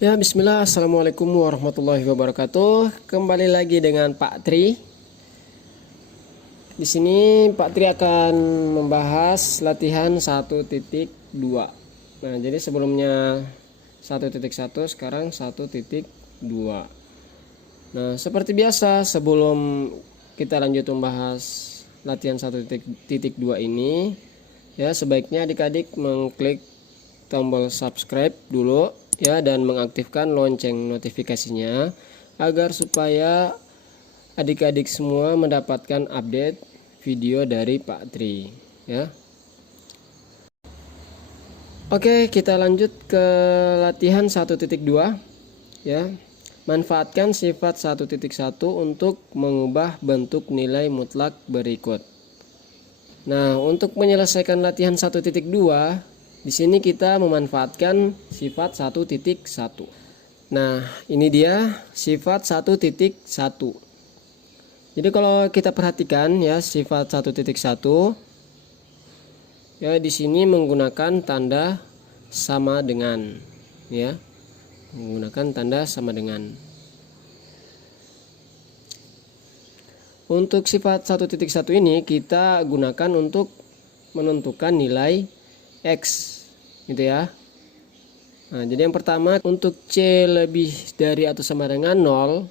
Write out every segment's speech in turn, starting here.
Ya, bismillah. Assalamualaikum warahmatullahi wabarakatuh. Kembali lagi dengan Pak Tri. Di sini Pak Tri akan membahas latihan 1.2. Nah, jadi sebelumnya 1.1, sekarang 1.2. Nah, seperti biasa sebelum kita lanjut membahas latihan 1.2 ini, ya sebaiknya adik-adik mengklik tombol subscribe dulu ya, dan mengaktifkan lonceng notifikasinya agar supaya adik-adik semua mendapatkan update video dari Pak Tri ya. Oke, kita lanjut ke latihan 1.2 ya. Manfaatkan sifat 1.1 untuk mengubah bentuk nilai mutlak berikut. Nah, untuk menyelesaikan latihan 1.2, di sini kita memanfaatkan sifat 1.1. Nah, ini dia sifat 1.1. Jadi kalau kita perhatikan ya, sifat 1.1 ya di sini menggunakan tanda sama dengan ya. Menggunakan tanda sama dengan. Untuk sifat 1.1 ini kita gunakan untuk menentukan nilai X gitu ya. Nah, jadi yang pertama, untuk C lebih dari atau sama dengan 0,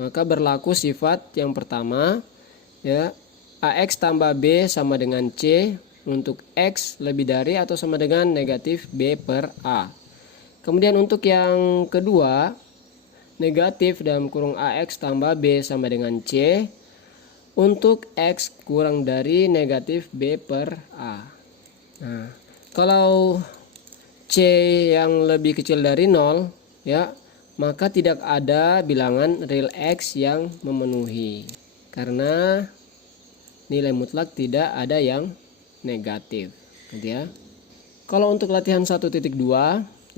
maka berlaku sifat yang pertama ya, AX tambah B sama dengan C untuk X lebih dari atau sama dengan negatif B per A. Kemudian untuk yang kedua, negatif dalam kurung AX tambah B sama dengan C untuk X kurang dari negatif B per A. Nah, kalau C yang lebih kecil dari 0 ya, maka tidak ada bilangan real X yang memenuhi karena nilai mutlak tidak ada yang negatif gitu ya. Kalau untuk latihan 1.2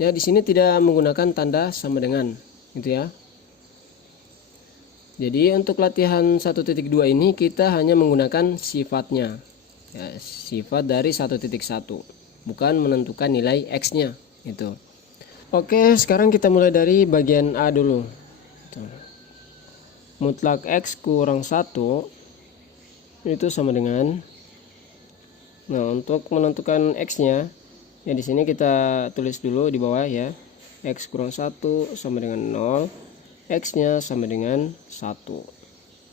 ya, di sini tidak menggunakan tanda sama dengan gitu ya. Jadi untuk latihan 1.2 ini kita hanya menggunakan sifatnya ya, sifat dari 1.1, bukan menentukan nilai X nya gitu. Oke, sekarang kita mulai dari bagian A dulu. Mutlak X kurang 1 itu sama dengan, nah untuk menentukan X nya ya di sini kita tulis dulu di bawah ya, X kurang 1 sama dengan 0, X nya sama dengan 1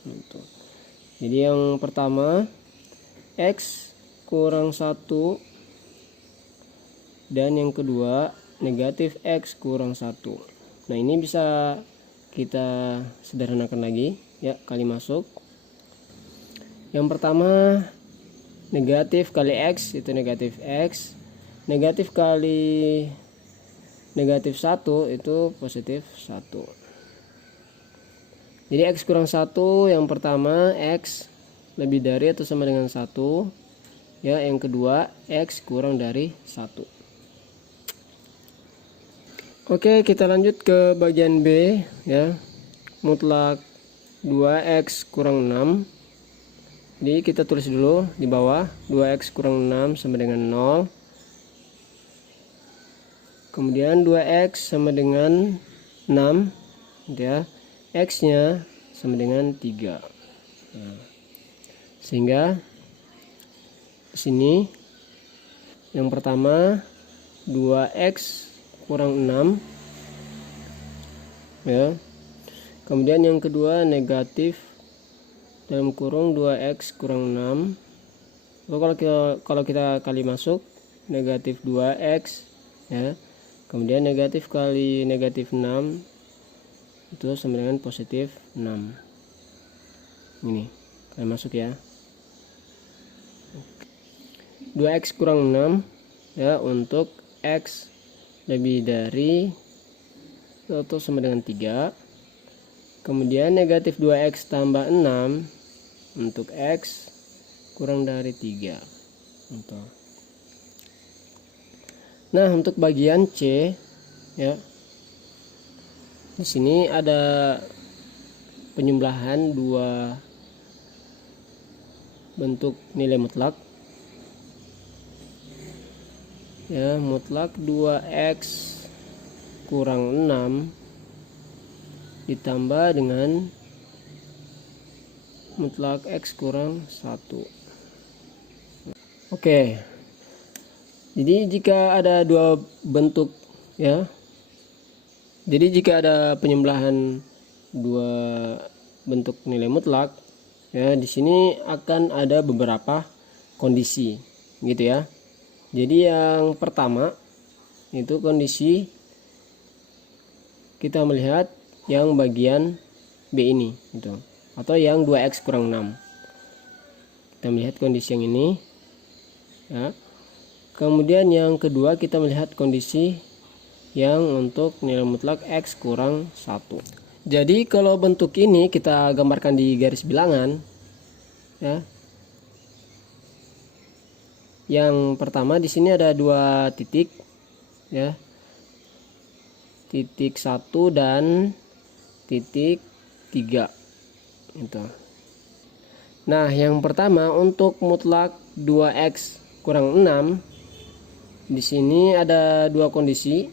gitu. Jadi yang pertama X kurang 1, dan yang kedua negatif X kurang 1. Nah, ini bisa kita sederhanakan lagi ya, kali masuk. Yang pertama negatif kali X itu negatif X, negatif kali negatif 1 itu positif 1. Jadi X kurang 1 yang pertama X lebih dari atau sama dengan 1 ya, yang kedua X kurang dari 1. Oke, kita lanjut ke bagian B ya. Mutlak 2X kurang 6. Jadi kita tulis dulu di bawah 2X kurang 6 sama dengan 0. Kemudian 2X sama dengan 6 ya. X nya sama dengan 3. Nah, sehingga di sini yang pertama 2X kurang 6 ya. Kemudian yang kedua negatif dalam kurung 2X kurang 6. Lalu kalau kita kali masuk negatif 2X ya. Kemudian negatif kali negatif 6 itu sama dengan positif 6. Ini kali masuk ya. 2X kurang 6 ya untuk X lebih dari atau sama dengan 3. Kemudian negatif 2X tambah 6 untuk X kurang dari 3. Nah, untuk bagian C ya, di sini ada penjumlahan dua bentuk nilai mutlak ya, mutlak 2X kurang 6 ditambah dengan mutlak X kurang 1. Oke. Jadi jika ada dua bentuk ya. Jadi jika ada penyembelahan dua bentuk nilai mutlak ya, di sini akan ada beberapa kondisi gitu ya. Jadi yang pertama itu kondisi kita melihat yang bagian B ini gitu, atau yang 2x kurang 6. Kita melihat kondisi yang ini ya. Kemudian yang kedua kita melihat kondisi yang untuk nilai mutlak X kurang 1. Jadi kalau bentuk ini kita gambarkan di garis bilangan ya. Yang pertama di sini ada dua titik ya. Titik 1 dan titik 3 itu. Nah, yang pertama untuk mutlak 2x kurang 6 di sini ada dua kondisi.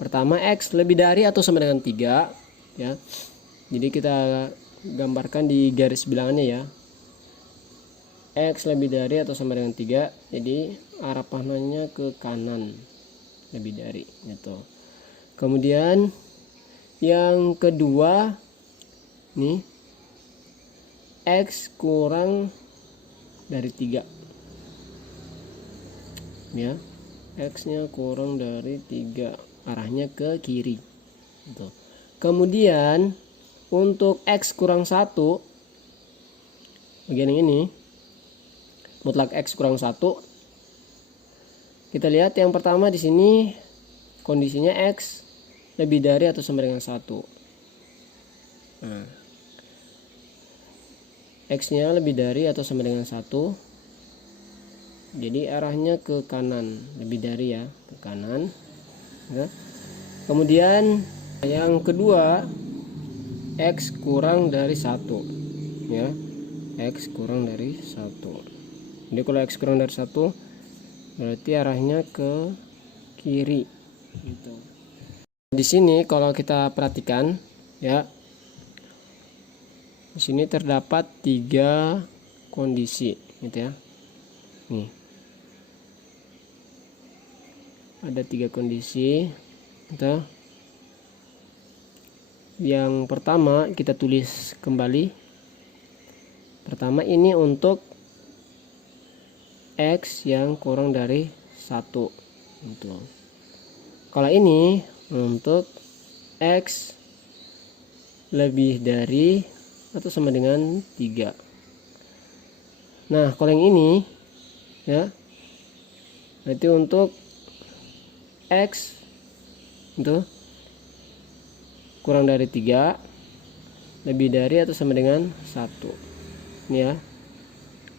Pertama, X lebih dari atau sama dengan 3 ya. Jadi kita gambarkan di garis bilangannya ya. X lebih dari atau sama dengan 3. Jadi arah panahnya ke kanan, lebih dari gitu. Kemudian yang kedua nih, X kurang dari 3 ya. X nya kurang dari 3, arahnya ke kiri gitu. Kemudian untuk X kurang 1 bagian yang ini, mutlak X kurang 1, kita lihat yang pertama di sini kondisinya X lebih dari atau sama dengan 1. Nah, X nya lebih dari atau sama dengan 1, jadi arahnya ke kanan, lebih dari ya, ke kanan ya. Kemudian yang kedua, X kurang dari 1 ya. X kurang dari 1. Jadi kalau X kurang dari 1 berarti arahnya ke kiri gitu. Di sini kalau kita perhatikan ya, di sini terdapat 3 kondisi gitu ya. Nih, ada 3 kondisi gitu. Yang pertama kita tulis kembali. Pertama ini untuk X yang kurang dari 1 gitu. Kalau ini untuk X lebih dari atau sama dengan 3. Nah, kalau yang ini ya, berarti untuk X itu kurang dari 3, lebih dari atau sama dengan 1. Ini ya,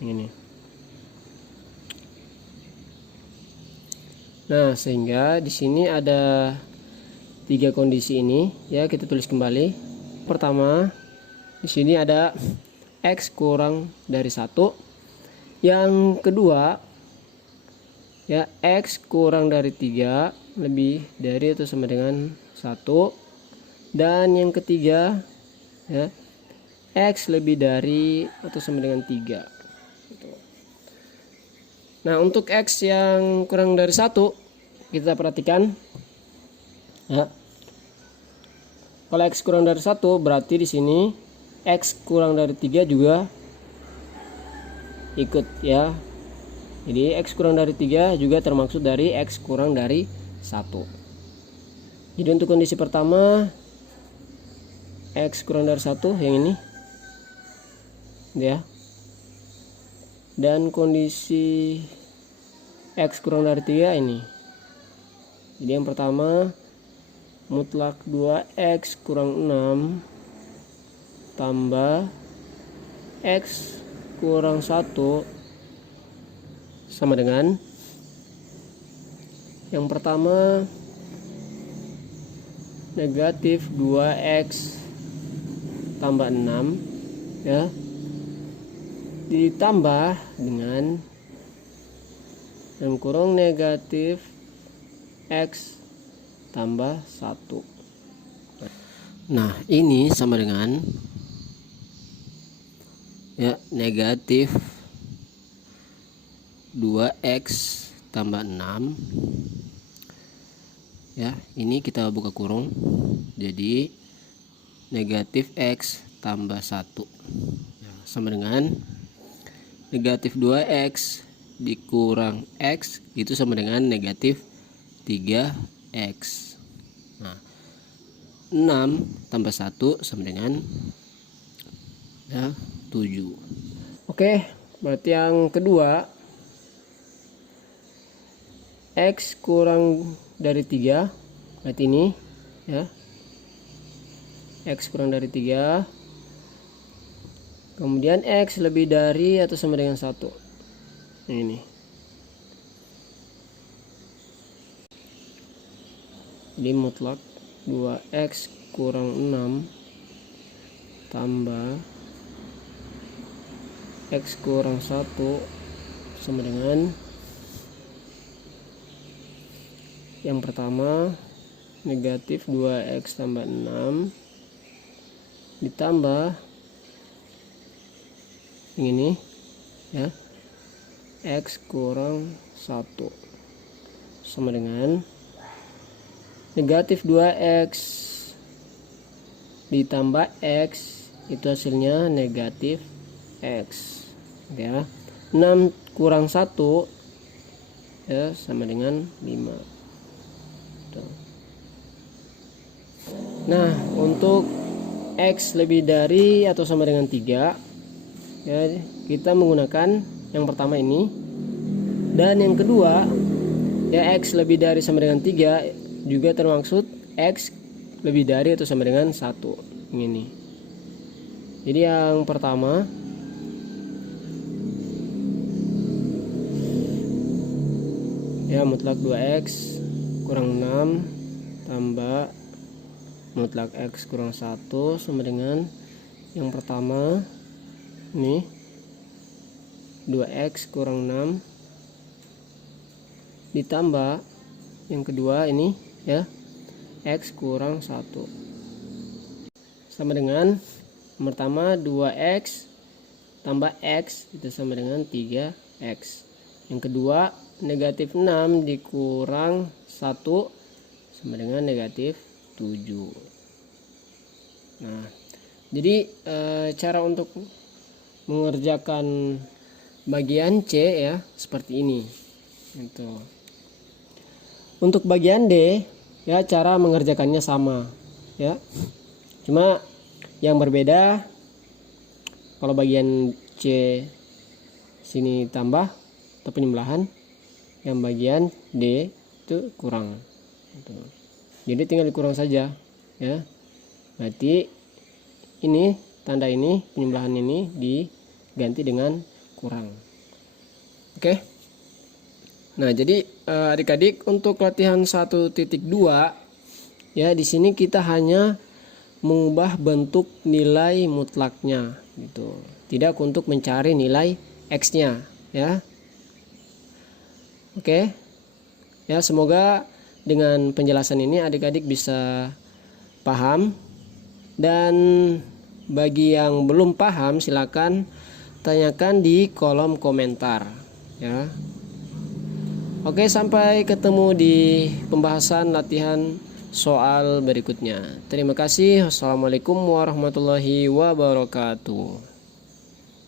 ini. Nah, sehingga di sini ada 3 kondisi ini ya, kita tulis kembali. Pertama, di sini ada X kurang dari 1. Yang kedua ya, X kurang dari 3, lebih dari atau sama dengan 1. Dan yang ketiga ya, X lebih dari atau sama dengan 3. Nah, untuk X yang kurang dari 1 kita perhatikan ya. Kalau X kurang dari 1 berarti di sini X kurang dari 3 juga ikut ya. Jadi X kurang dari 3 juga termaksud dari X kurang dari 1. Jadi untuk kondisi pertama X kurang dari 1 yang ini ya. Dan kondisi X kurang dari 3 ini. Jadi yang pertama mutlak 2X kurang 6 tambah X kurang 1 sama dengan yang pertama negatif 2X tambah 6 ya, ditambah dengan yang kurang negatif X tambah 1. Nah, ini sama dengan ya negatif 2x tambah 6. Ya, ini kita buka kurung. Jadi negatif x tambah 1 ya, sama dengan negatif 2x dikurang x itu sama dengan negatif 3x. Nah, 6 tambah 1 sama dengan ya 7. Oke, berarti yang kedua x kurang dari 3, berarti ini ya x kurang dari 3, kemudian x lebih dari atau sama dengan 1. Ini jadi mutlak 2x kurang 6 tambah x kurang 1 sama dengan yang pertama negatif 2x tambah 6 ditambah ini ya x kurang 1 sama dengan negatif 2x ditambah x itu hasilnya negatif x ya. 6 kurang 1 ya sama dengan 5. Nah, untuk x lebih dari atau sama dengan 3 ya, kita menggunakan yang pertama ini, dan yang kedua ya x lebih dari sama dengan 3 juga termaksud x lebih dari atau sama dengan 1 ini. Jadi yang pertama ya mutlak 2x kurang 6 tambah mutlak x kurang 1 sama dengan yang pertama ini 2x kurang 6 ditambah yang kedua ini ya x kurang 1 sama dengan yang pertama 2x tambah x itu sama dengan 3x. Yang kedua negatif 6 dikurang 1 sama dengan negatif 7. Nah, jadi cara untuk mengerjakan bagian C ya seperti ini. Gitu. Untuk bagian D ya cara mengerjakannya sama ya. Cuma yang berbeda kalau bagian C sini tambah atau penyembelahan, yang bagian D itu kurang. Gitu. Jadi tinggal dikurang saja ya. Berarti ini tanda ini penyembelahan ini diganti dengan kurang. Oke. Nah, jadi adik-adik untuk latihan 1.2 ya di sini kita hanya mengubah bentuk nilai mutlaknya gitu. Tidak untuk mencari nilai x-nya ya. Oke. Ya, semoga dengan penjelasan ini adik-adik bisa paham, dan bagi yang belum paham silakan tanyakan di kolom komentar ya. Oke, sampai ketemu di pembahasan latihan soal berikutnya. Terima kasih. Wassalamualaikum warahmatullahi wabarakatuh.